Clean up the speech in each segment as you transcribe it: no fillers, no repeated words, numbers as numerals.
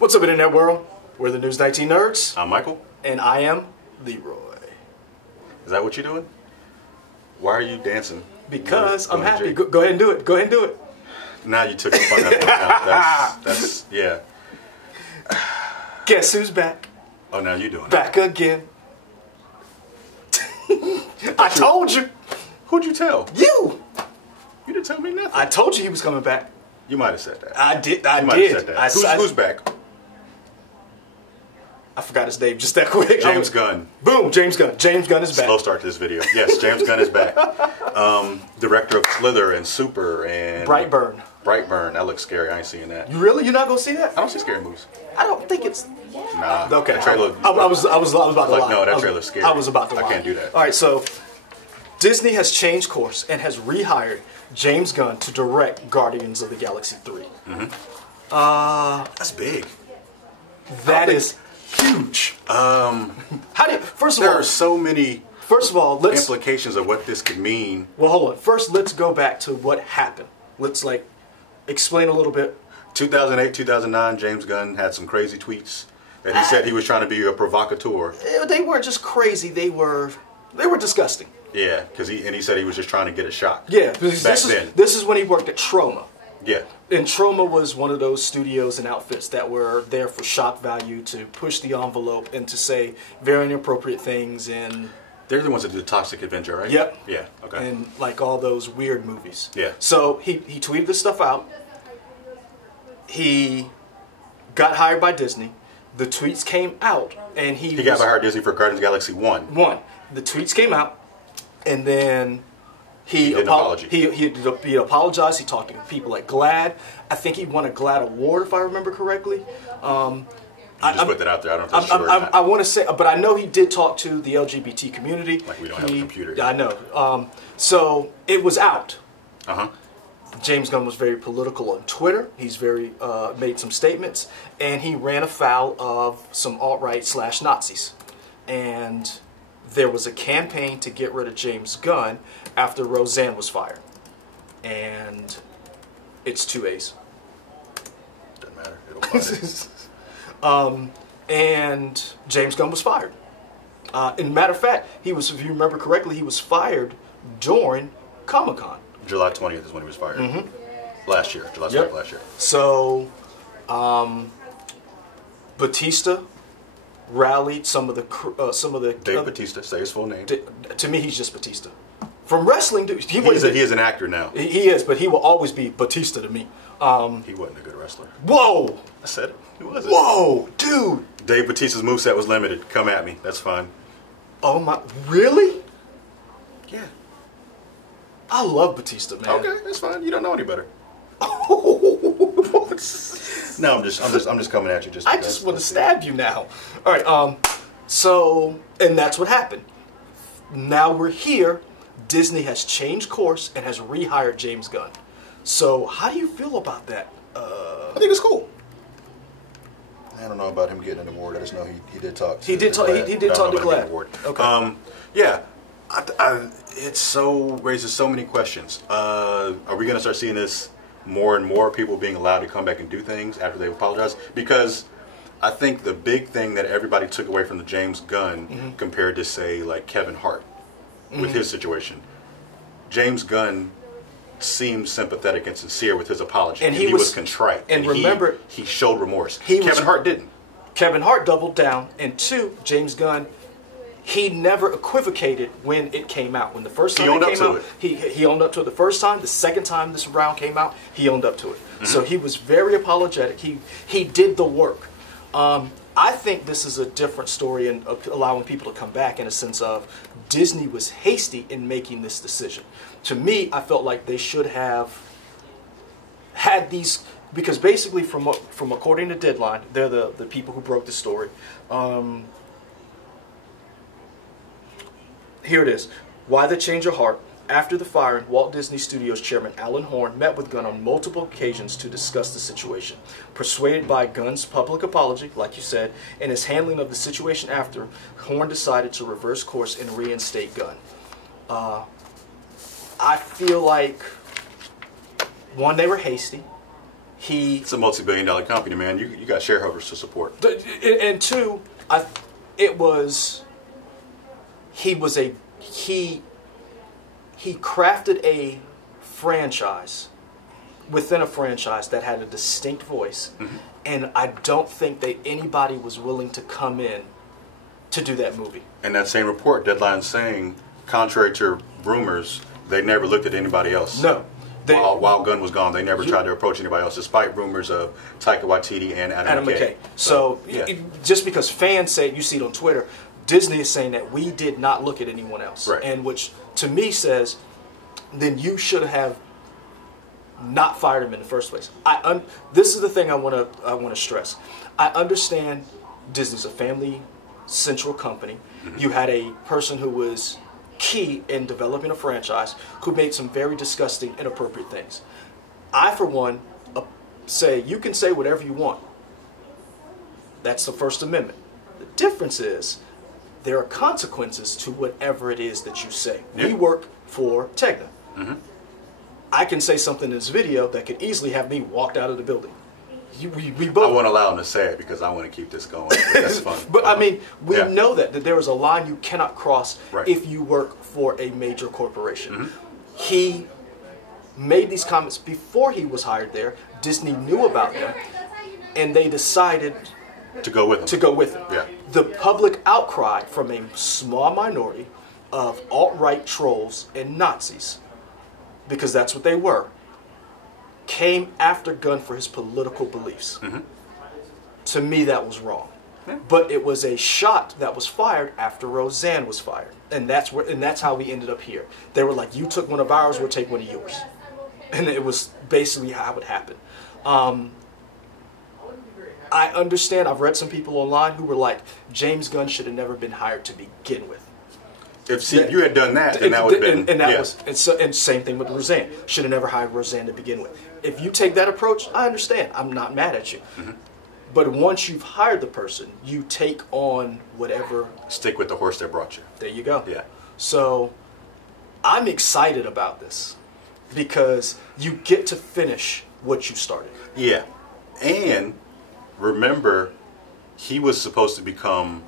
What's up, Internet world? We're the News 19 Nerds. I'm Michael. And I am Leroy. Is that what you're doing? Why are you dancing? Because I'm happy. Go ahead and do it. Go ahead and do it. Now you took the fun out of it. That's, yeah. Guess who's back? Oh, now you're doing it. Back again. I told you. Who'd you tell? You. You didn't tell me nothing. I told you he was coming back. You might have said that. I did. You might have said that. Who's back? I forgot his name just that quick. James Gunn. Boom, James Gunn. James Gunn is back. Slow start to this video. Yes, James Gunn is back. Director of Slither and Super and... Brightburn. Brightburn. That looks scary. I ain't seeing that. You really? You're not going to see that? I don't see scary movies. I don't think it's... Nah. Okay. That trailer... I was about to lie. No, that trailer's scary. I was about to lie. I can't do that. All right, so Disney has changed course and has rehired James Gunn to direct Guardians of the Galaxy 3. Mm-hmm. That's big. That is huge. How do you, first of all, there are so many implications of what this could mean. Well, hold on. First, let's go back to what happened. Let's explain a little bit. 2008, 2009, James Gunn had some crazy tweets that he said he was trying to be a provocateur. They weren't just crazy. They were disgusting. Yeah, because he said he was just trying to get a shot. Yeah, because this is when he worked at Troma. Yeah. And Troma was one of those studios and outfits that were there for shock value, to push the envelope and to say very inappropriate things. And they're the ones that do the Toxic Avenger, right? Yep. Yeah, okay. And like all those weird movies. Yeah. So he tweeted this stuff out. He got hired by Disney. The tweets came out, and he got hired by Disney for Guardians of the Galaxy 1. The tweets came out, and then he apologized. He apologized. He talked to people at GLAAD. I think he won a GLAAD award, if I remember correctly. You just put that out there. I don't know if that's true or not. I want to say, but I know he did talk to the LGBT community. Like we don't have a computer. Yeah, I know. So it was out. Uh-huh. James Gunn was very political on Twitter. He's made some statements, and he ran afoul of some alt-right / Nazis. And there was a campaign to get rid of James Gunn after Roseanne was fired. And it's 2 A's. Doesn't matter. It'll find it. And James Gunn was fired. And matter of fact, if you remember correctly, he was fired during Comic-Con. July 20th is when he was fired. Mm-hmm. Last year. July 20th last year. So, Batista rallied some of the Dave Batista, say his full name. To me, he's just Batista. From wrestling, he is an actor now. He is, but he will always be Batista to me. He wasn't a good wrestler. Whoa! I said it. He wasn't. Whoa, dude! Dave Batista's moveset was limited. Come at me. That's fine. Oh my! Really? Yeah. I love Batista, man. Okay, that's fine. You don't know any better. No, I'm just coming at you. I just want to stab you now. All right. So, and that's what happened. Now we're here. Disney has changed course and has rehired James Gunn. So, how do you feel about that? I think it's cool. I don't know about him getting an award. I just know he did talk. He did talk to GLAAD. Okay. Yeah. It raises so many questions. Are we going to start seeing this more and more, people being allowed to come back and do things after they've apologized? Because I think the big thing that everybody took away from the James Gunn compared to, say, like Kevin Hart with his situation, James Gunn seemed sympathetic and sincere with his apology, and he was contrite. And remember, he showed remorse. Kevin Hart didn't. Kevin Hart doubled down, and 2, James Gunn, he never equivocated when it came out. When the first time it came out, he owned up to it the first time. The second time this round came out, he owned up to it. So he was very apologetic. He did the work. I think this is a different story in allowing people to come back, in a sense of Disney was hasty in making this decision. To me, I felt like they should have had these, because basically from according to Deadline, they're the people who broke the story. Here it is. Why the change of heart? After the firing, Walt Disney Studios chairman Alan Horn met with Gunn on multiple occasions to discuss the situation. Persuaded by Gunn's public apology, like you said, and his handling of the situation after, Horn decided to reverse course and reinstate Gunn. I feel like, one, they were hasty. It's a multi-billion-dollar company, man. You got shareholders to support. And two, he crafted a franchise within a franchise that had a distinct voice, and I don't think that anybody was willing to come in to do that movie. And that same report, Deadline, saying, contrary to rumors, they never looked at anybody else. No. While Gunn was gone, they never tried to approach anybody else, despite rumors of Taika Waititi and Adam McKay. So just because fans say, you see it on Twitter, Disney is saying that we did not look at anyone else. Right. And which, to me, says, then you should have not fired him in the first place. This is the thing I want to stress. I understand Disney's a family central company. You had a person who was key in developing a franchise who made some very disgusting, inappropriate things. I, for one, say you can say whatever you want. That's the First Amendment. The difference is there are consequences to whatever it is that you say. Yeah. We work for Tegna. I can say something in this video that could easily have me walked out of the building. We both. I won't allow him to say it because I want to keep this going. That's fun. But I mean, we know that there is a line you cannot cross right. if you work for a major corporation. He made these comments before he was hired there. Disney knew about them, and they decided to go with him. Yeah. The public outcry from a small minority of alt-right trolls and Nazis, because that's what they were, came after Gunn for his political beliefs. To me, that was wrong. But it was a shot that was fired after Roseanne was fired, and that's how we ended up here. They were like, "You took one of ours, we'll take one of yours," and it was basically how it happened. I understand. I've read some people online who were like, James Gunn should have never been hired to begin with. If you had done that, then that would have been... And same thing with Roseanne. Should have never hired Roseanne to begin with. If you take that approach, I understand. I'm not mad at you. But once you've hired the person, you take on whatever... Stick with the horse that brought you. There you go. Yeah. So I'm excited about this because you get to finish what you started. Yeah. And remember, he was supposed to become...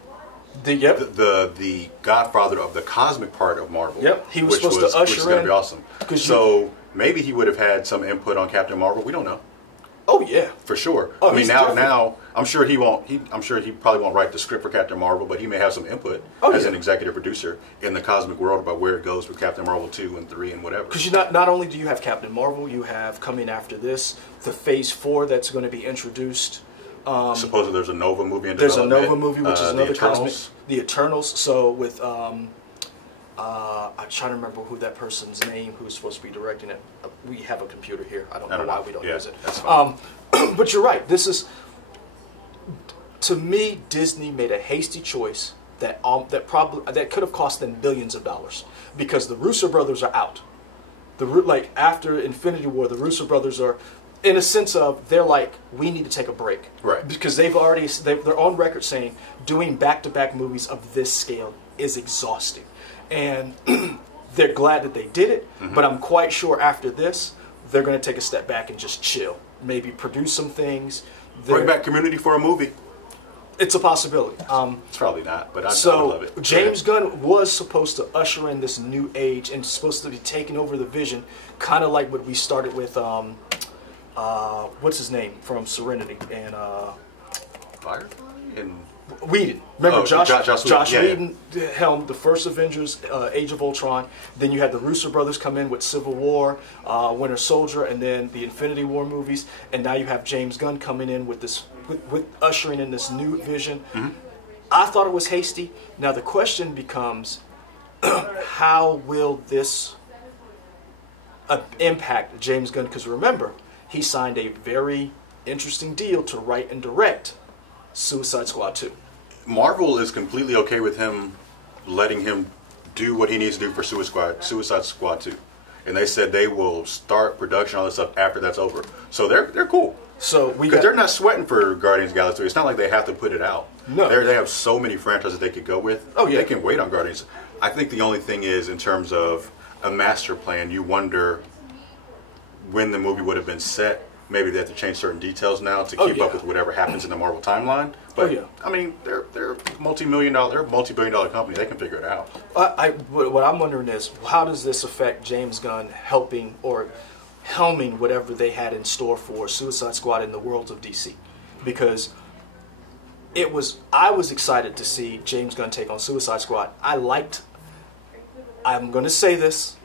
The godfather of the cosmic part of Marvel. Yep, he was supposed to usher in. Which is going to be awesome. So maybe he would have had some input on Captain Marvel. We don't know. Oh yeah, for sure. Oh, I mean, now I'm sure he won't. I'm sure he probably won't write the script for Captain Marvel, but he may have some input as an executive producer in the cosmic world about where it goes with Captain Marvel 2 and 3 and whatever. Because not only do you have Captain Marvel, you have coming after this the Phase 4 that's going to be introduced. Supposedly there's a Nova movie in development. There's a Nova movie, which is another cosmic. The Eternals. So with, I'm trying to remember who that person's name who's supposed to be directing it. We have a computer here. I don't know why we don't use it. That's fine. But you're right. This is, to me, Disney made a hasty choice that could have cost them billions of dollars because the Russo brothers are out. After Infinity War, the Russo brothers are, in a sense of, they're like, we need to take a break. Right. Because they're on record saying doing back-to-back movies of this scale is exhausting. And they're glad that they did it, but I'm quite sure after this, they're going to take a step back and just chill. Maybe produce some things. Bring back Community for a movie. It's a possibility. It's probably not, but I love it. James Gunn was supposed to usher in this new age and supposed to be taking over the vision, kind of like what we started with... what's his name from Serenity and Firefly and Whedon. Remember Josh Whedon helmed the first Avengers, Age of Ultron. Then you had the Russo brothers come in with Civil War, Winter Soldier, and then the Infinity War movies. And now you have James Gunn coming in with this, with ushering in this new vision. I thought it was hasty. Now the question becomes, how will this impact James Gunn? Because remember, he signed a very interesting deal to write and direct Suicide Squad 2. Marvel is completely okay with him letting him do what he needs to do for Suicide Squad 2. And they said they will start production on this stuff after that's over. So they're cool. So because they're not sweating for Guardians of the Galaxy. It's not like they have to put it out. No. They have so many franchises they could go with. Oh yeah. They can wait on Guardians. I think the only thing is, in terms of a master plan, you wonder when the movie would have been set. maybe they have to change certain details now to keep up with whatever happens in the Marvel timeline. But I mean, they're multi-billion dollar company. They can figure it out. What I'm wondering is, how does this affect James Gunn helping or helming whatever they had in store for Suicide Squad in the worlds of DC? Because I was excited to see James Gunn take on Suicide Squad. I'm going to say this,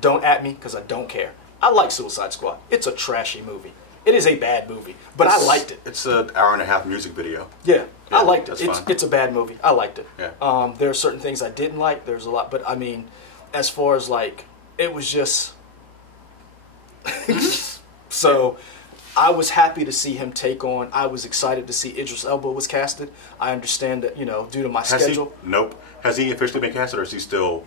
don't at me because I don't care. I like Suicide Squad. It's a trashy movie. It is a bad movie, but I liked it. It's an hour-and-a-half music video. Yeah, I liked it. It's a bad movie. I liked it. Yeah. There are certain things I didn't like. There's a lot, but I mean, as far as like, it was just... So, I was happy to see him take on. I was excited to see Idris Elba was casted. I understand that, due to my schedule. Nope. Has he officially been casted, or is he still...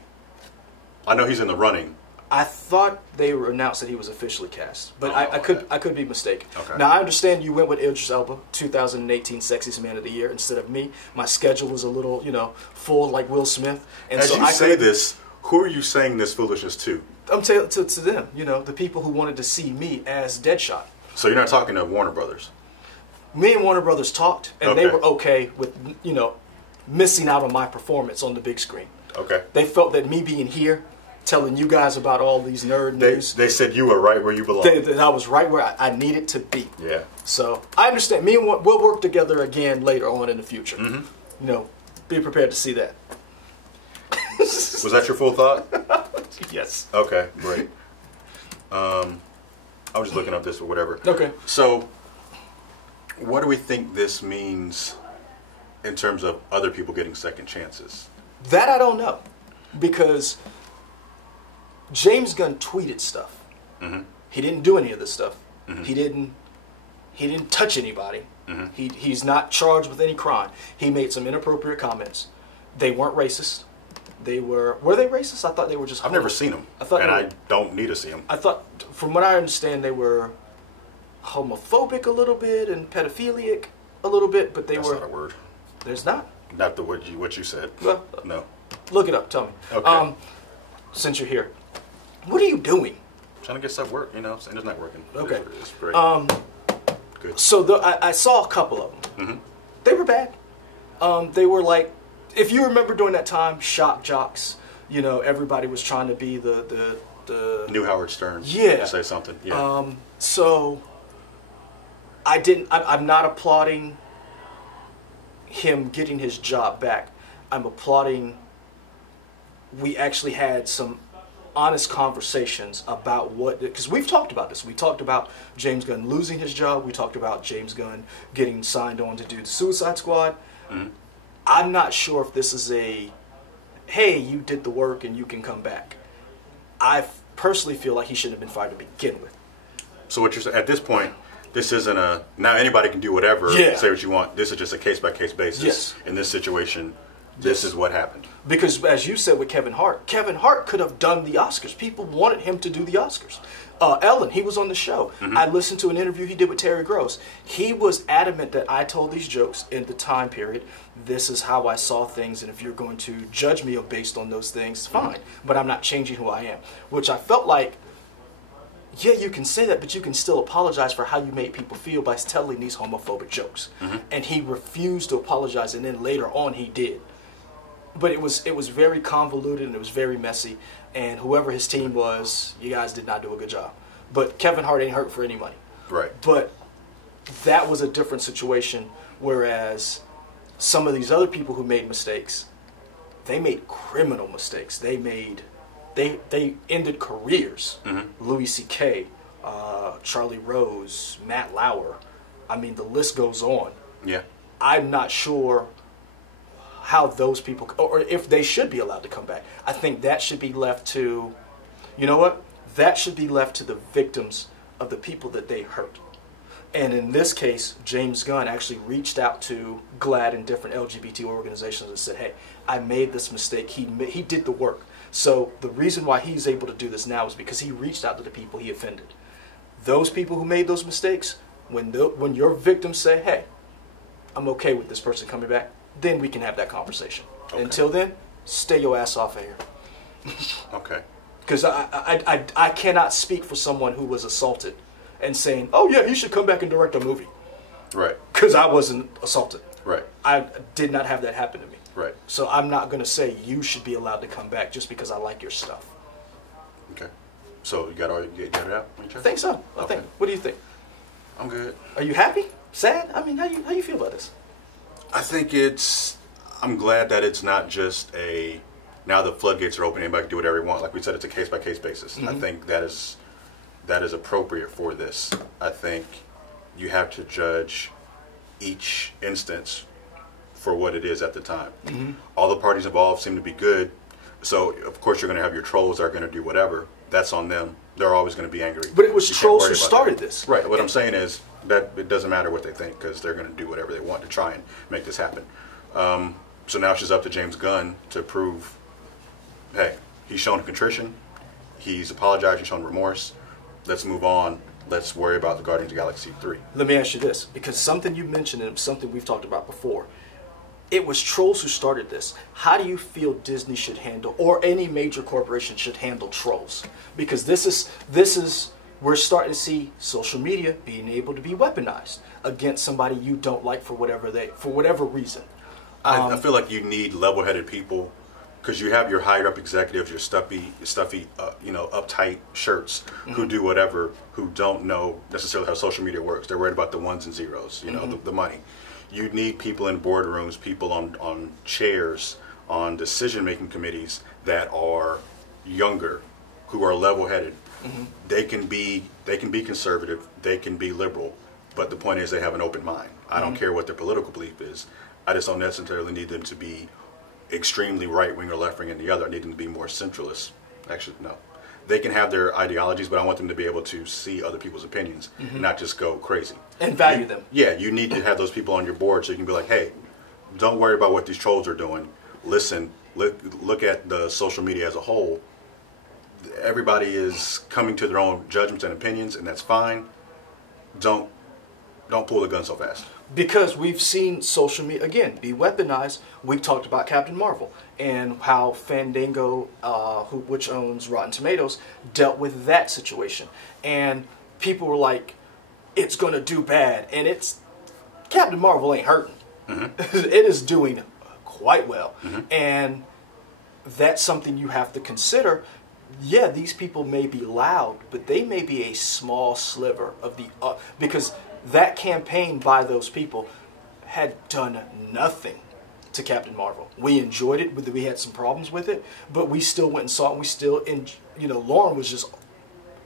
I know he's in the running. I thought they announced that he was officially cast, but I could be mistaken. Okay. Now I understand you went with Idris Elba, 2018 Sexiest Man of the Year, instead of me. My schedule was a little, full like Will Smith. And as so you say this, who are you saying this foolishness to? I'm to them, the people who wanted to see me as Deadshot. So you're not talking to Warner Brothers? Me and Warner Brothers talked, and they were okay with, missing out on my performance on the big screen. Okay. They felt that me being here, telling you guys about all these nerd news. They said you were right where you belong. I was right where I needed to be. Yeah. So I understand. Me and we'll work together again later on in the future. Mm-hmm. Be prepared to see that. Was that your full thought? Yes. Okay, great. I was just looking up this or whatever. Okay. So, what do we think this means in terms of other people getting second chances? That I don't know, because James Gunn tweeted stuff. Mm-hmm. He didn't do any of this stuff. Mm-hmm. He didn't touch anybody. Mm-hmm. He's not charged with any crime. He made some inappropriate comments. They weren't racist. Were they racist? I thought they were just... I've never seen them, I don't need to see them. I thought, from what I understand, they were homophobic a little bit and pedophilic a little bit, but That's not a word. There's not? Not what you said. Well, no. Look it up. Tell me. Okay. Since you're here, what are you doing? Trying to get stuff work, and it's not working. Okay. It's great. Good. So I saw a couple of them. Mm-hmm. They were bad. They were like, if you remember during that time, shock jocks. Everybody was trying to be the New Howard Stern. Yeah. To say something. Yeah. So I'm not applauding him getting his job back. I'm applauding we actually had some honest conversations about because we've talked about this. We talked about James Gunn losing his job. We talked about James Gunn getting signed on to do the Suicide Squad. Mm-hmm. I'm not sure if this is hey, you did the work and you can come back. I personally feel like he shouldn't have been fired to begin with. So what you're saying, at this point, this isn't now anybody can do whatever, say what you want. This is just a case-by-case basis. Yes. In this situation, this is what happened. Because as you said with Kevin Hart could have done the Oscars. People wanted him to do the Oscars. Ellen, he was on the show. Mm-hmm. I listened to an interview he did with Terry Gross. He was adamant that I told these jokes in the time period. This is how I saw things, and if you're going to judge me based on those things, fine. Mm-hmm. But I'm not changing who I am. Which I felt like, yeah, you can say that, but you can still apologize for how you made people feel by telling these homophobic jokes. Mm-hmm. And he refused to apologize, and then later on he did. But it was very convoluted and it was very messy. And whoever his team was, you guys did not do a good job. But Kevin Hart ain't hurt for any money. Right. But that was a different situation. Whereas some of these other people who made mistakes, they made criminal mistakes. They ended careers. Mm-hmm. Louis C.K., Charlie Rose, Matt Lauer. I mean, the list goes on. Yeah. I'm not sure how those people, or if they should be allowed to come back. I think that should be left to, that should be left to the victims of the people that they hurt. And in this case, James Gunn actually reached out to GLAAD and different LGBT organizations and said, hey, I made this mistake. He did the work. So the reason why he's able to do this now is because he reached out to the people he offended. Those people who made those mistakes, when your victims say, hey, I'm okay with this person coming back, then we can have that conversation. Okay. Until then, stay your ass off of here. Okay. Because I cannot speak for someone who was assaulted and saying, "Oh yeah, he should come back and direct a movie." Right. Because I wasn't assaulted. Right. I did not have that happen to me. Right. So I'm not going to say you should be allowed to come back just because I like your stuff. Okay. So you got it out? I think so. I think. What do you think? I'm good. Are you happy? Sad? I mean, how you feel about this? I think I'm glad that it's not just now the floodgates are open, anybody can do whatever they want. Like we said, it's a case-by-case basis. I think that is appropriate for this. I think you have to judge each instance for what it is at the time. All the parties involved seem to be good. So, of course, you're going to have your trolls that are going to do whatever. That's on them. They're always going to be angry. But it was trolls who started this. Right. What I'm saying is that it doesn't matter what they think because they're going to do whatever they want to try and make this happen. So now it's just up to James Gunn to prove, hey, he's shown contrition. He's apologized. He's shown remorse. Let's move on. Let's worry about the Guardians of the Galaxy 3. Let me ask you this, because something you mentioned and something we've talked about before. It was trolls who started this. How do you feel Disney should handle, or any major corporation should handle trolls? Because this is we're starting to see social media being able to be weaponized against somebody you don't like for whatever reason. I feel like you need level-headed people because you have your higher-up executives, your stuffy, uptight shirts who do whatever, who don't know necessarily how social media works. They're worried about the ones and zeros, the money. You need people in boardrooms, people on chairs, on decision-making committees that are younger, who are level-headed. They can be conservative, they can be liberal, but the point is they have an open mind. I don't care what their political belief is. I just don't necessarily need them to be extremely right-wing or left-wing in the other. I need them to be more centralist. Actually, no. They can have their ideologies, but I want them to be able to see other people's opinions, not just go crazy. And value them. Yeah, you need to have those people on your board so you can be like, hey, don't worry about what these trolls are doing. Listen, look at the social media as a whole. Everybody is coming to their own judgments and opinions, and that's fine. Don't pull the gun so fast. Because we've seen social media, again, be weaponized. We've talked about Captain Marvel and how Fandango, which owns Rotten Tomatoes, dealt with that situation. And people were like, it's going to do bad. And Captain Marvel ain't hurting. It is doing quite well. And that's something you have to consider. Yeah, these people may be loud, but they may be a small sliver of the... because that campaign by those people had done nothing to Captain Marvel. We enjoyed it, but we had some problems with it, but we still went and saw it. And we still, Lauren was just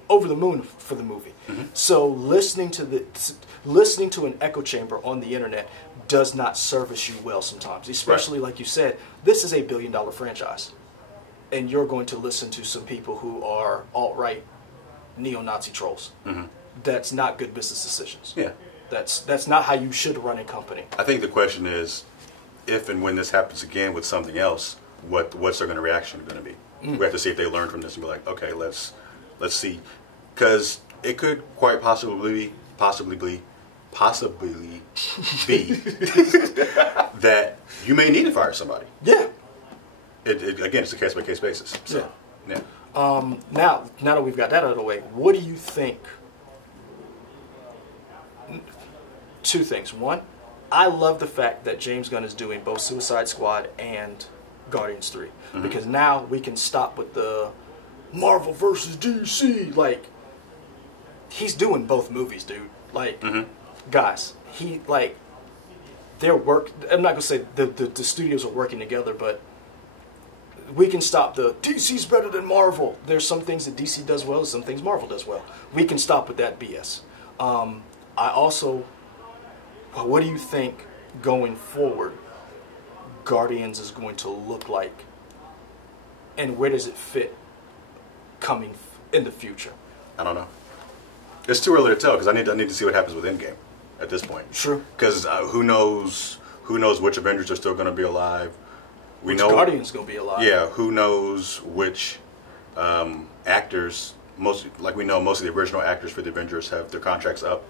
over the moon for the movie. So listening to an echo chamber on the internet does not service you well sometimes, especially like you said, this is a $1 billion franchise, and you're going to listen to some people who are alt-right neo-Nazi trolls. That's not good business decisions. Yeah. That's not how you should run a company. I think the question is, if and when this happens again with something else, what's their reaction going to be? We have to see if they learn from this and be like, okay, let's see, because it could quite possibly be that you may need to fire somebody. Yeah. Again, it's a case by case basis. So, yeah. Now that we've got that out of the way, what do you think? Two things. One, I love the fact that James Gunn is doing both Suicide Squad and Guardians 3. Because now we can stop with the Marvel versus DC. Like, he's doing both movies, dude. Like, guys, I'm not going to say the studios are working together, but we can stop the DC's better than Marvel. There's some things that DC does well and some things Marvel does well. We can stop with that BS. What do you think going forward Guardians is going to look like, and where does it fit coming in the future? I don't know. It's too early to tell because I need to see what happens with Endgame at this point. True. Because who knows which Avengers are still going to be alive. Which Guardians going to be alive. Yeah, who knows which actors, most of the original actors for the Avengers have their contracts up.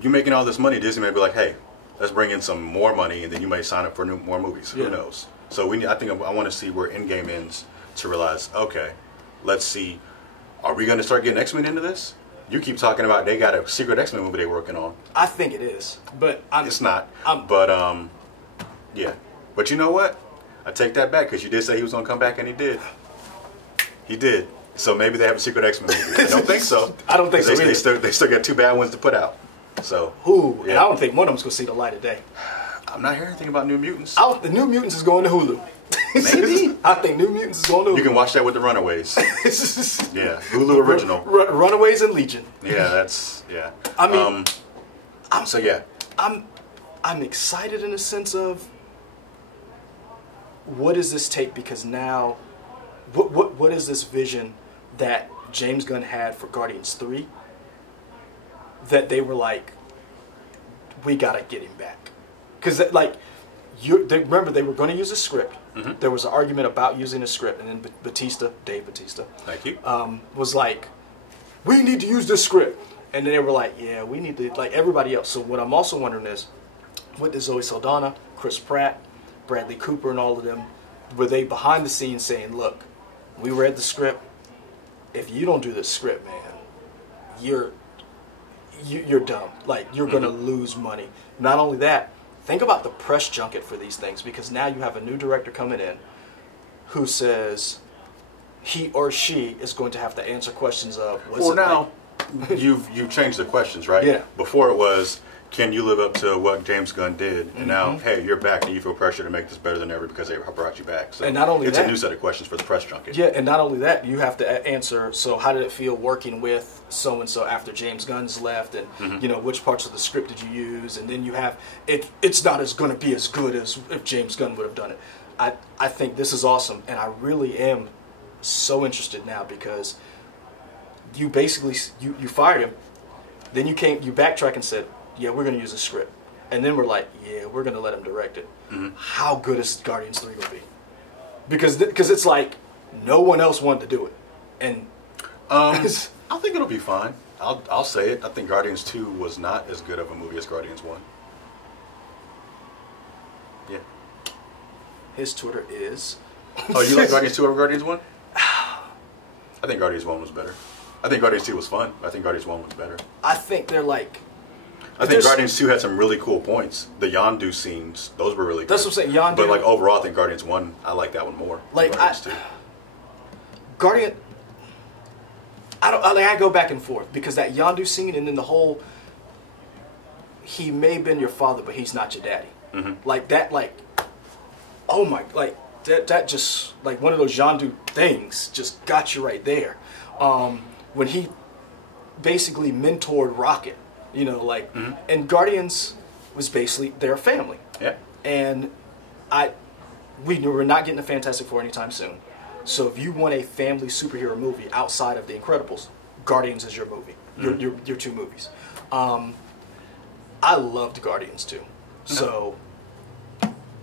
You making all this money, Disney may be like, hey, let's bring in some more money, and then you may sign up for more movies. Yeah. Who knows? So I want to see where Endgame ends to realize, okay, let's see, are we going to start getting X-Men into this? You keep talking about they got a secret X-Men movie they're working on. I think it is, but it's not. But yeah. But you know what? I take that back because you did say he was going to come back, and he did. He did. So maybe they have a secret X-Men movie. I don't think so. I don't think so either. They still got 2 bad ones to put out. So. Ooh, yeah. And I don't think one of them's going to see the light of day. I'm not hearing anything about New Mutants. The New Mutants is going to Hulu. Maybe. I think New Mutants is going to Hulu. You can watch that with the Runaways. Yeah, Hulu original. Runaways and Legion. Yeah, that's, yeah. I mean, so yeah. I'm excited in the sense of what does this take? Because now, what is this vision that James Gunn had for Guardians 3 that they were like, we gotta get him back? Because like, remember they were going to use a script. Mm-hmm. There was an argument about using a script, and then Dave Bautista, thank you, was like, we need to use this script, and then they were like, yeah, we need to, like everybody else. So what I'm also wondering is, what did Zoe Saldana, Chris Pratt, Bradley Cooper, and all of them, were they behind the scenes saying, look, we read the script. If you don't do this script, man, you're dumb. Like, you're going to lose money. Not only that, think about the press junket for these things, because now you have a new director coming in who says he or she is going to have to answer questions of what's well, now like? you've changed the questions, right? Yeah. Before it was, can you live up to what James Gunn did? And now, hey, you're back and you feel pressure to make this better than ever because they brought you back. So and not only it's a new set of questions for the press junket. Yeah, and not only that, you have to answer, so how did it feel working with so-and-so after James Gunn's left? And, you know, which parts of the script did you use? And then you have, it's not going to be as good as if James Gunn would have done it. I think this is awesome, and I really am so interested now because you basically, you fired him, then you backtrack and said, yeah, we're going to use a script. And then we're like, yeah, we're going to let him direct it. How good is Guardians 3 going to be? Because it's like, no one else wanted to do it. And I think it'll be fine. I'll say it. I think Guardians 2 was not as good of a movie as Guardians 1. Yeah. His Twitter is... Oh, you like Guardians 2 over Guardians 1? I think Guardians 1 was better. I think Guardians 2 was fun. I think Guardians 1 was better. I think they're like... I think Guardians 2 had some really cool points. The Yondu scenes, those were really good. That's what I'm saying, Yondu. But like overall, I think Guardians 1, I like that one more. Like I go back and forth because that Yondu scene and then the whole, he may have been your father, but he's not your daddy. Like that, like, oh my, like that just, like one of those Yondu things just got you right there. When he basically mentored Rocket. You know, like, and Guardians was basically their family. Yeah. And we're not getting a Fantastic Four anytime soon. So if you want a family superhero movie outside of The Incredibles, Guardians is your movie. Your 2 movies. I loved Guardians too. So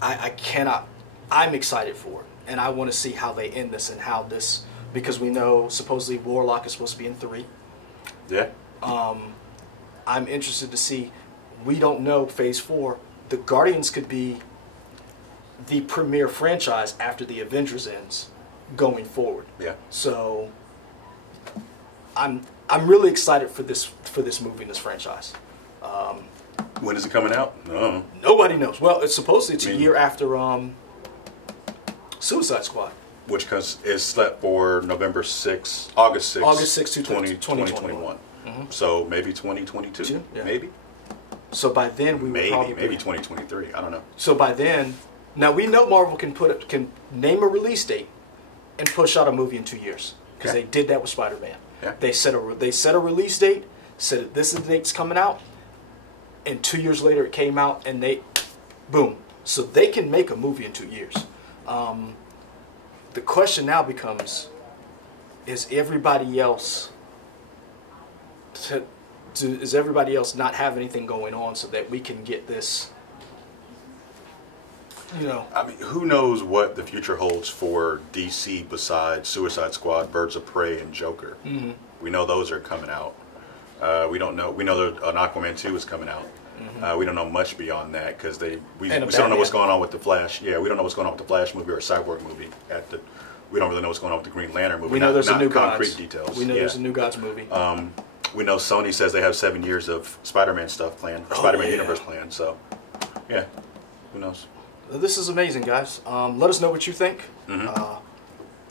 I cannot. I'm excited for it, and I want to see how they end this and how this, because we know supposedly Warlock is supposed to be in 3. Yeah. I'm interested to see. We don't know Phase 4. The Guardians could be the premier franchise after the Avengers ends, going forward. Yeah. So, I'm really excited for this movie and this franchise. When is it coming out? No. Nobody knows. Well, it's supposedly a year after Suicide Squad, which is set for August 6th, August 6th, 2021. So maybe 2022, yeah. Maybe. So by then we maybe 2023. I don't know. So by then, now we know Marvel can name a release date and push out a movie in 2 years because they did that with Spider-Man. Yeah. They set a release date, said this is the date's coming out, and 2 years later it came out, and boom. So they can make a movie in 2 years. The question now becomes: is everybody else? Does everybody else not have anything going on so that we can get this, you know? I mean, who knows what the future holds for DC besides Suicide Squad, Birds of Prey, and Joker? We know those are coming out. We don't know. We know that an Aquaman 2 is coming out. We don't know much beyond that because we still don't know what's going on with the Flash. Yeah, we don't know what's going on with the Flash movie or Cyborg movie. We don't really know what's going on with the Green Lantern movie. We know there's a New Gods. Concrete details. We know there's a New Gods movie. we know Sony says they have 7 years of Spider-Man stuff planned, or Spider-Man universe planned. So, yeah, who knows? This is amazing, guys. Let us know what you think.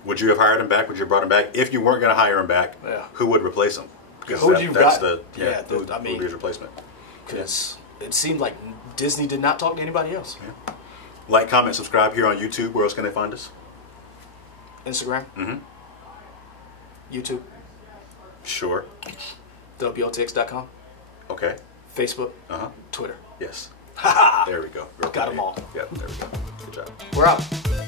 Would you have hired him back? Would you have brought him back? If you weren't going to hire him back, who would replace him? Because who you got? Who would be his replacement? Because it seemed like Disney did not talk to anybody else. Yeah. Like, comment, subscribe here on YouTube. Where else can they find us? Instagram. YouTube. Sure. WLTX.com. Okay. Facebook. Twitter. Yes. Ha! There we go. Got them all. Yep, there we go. Good job. We're out.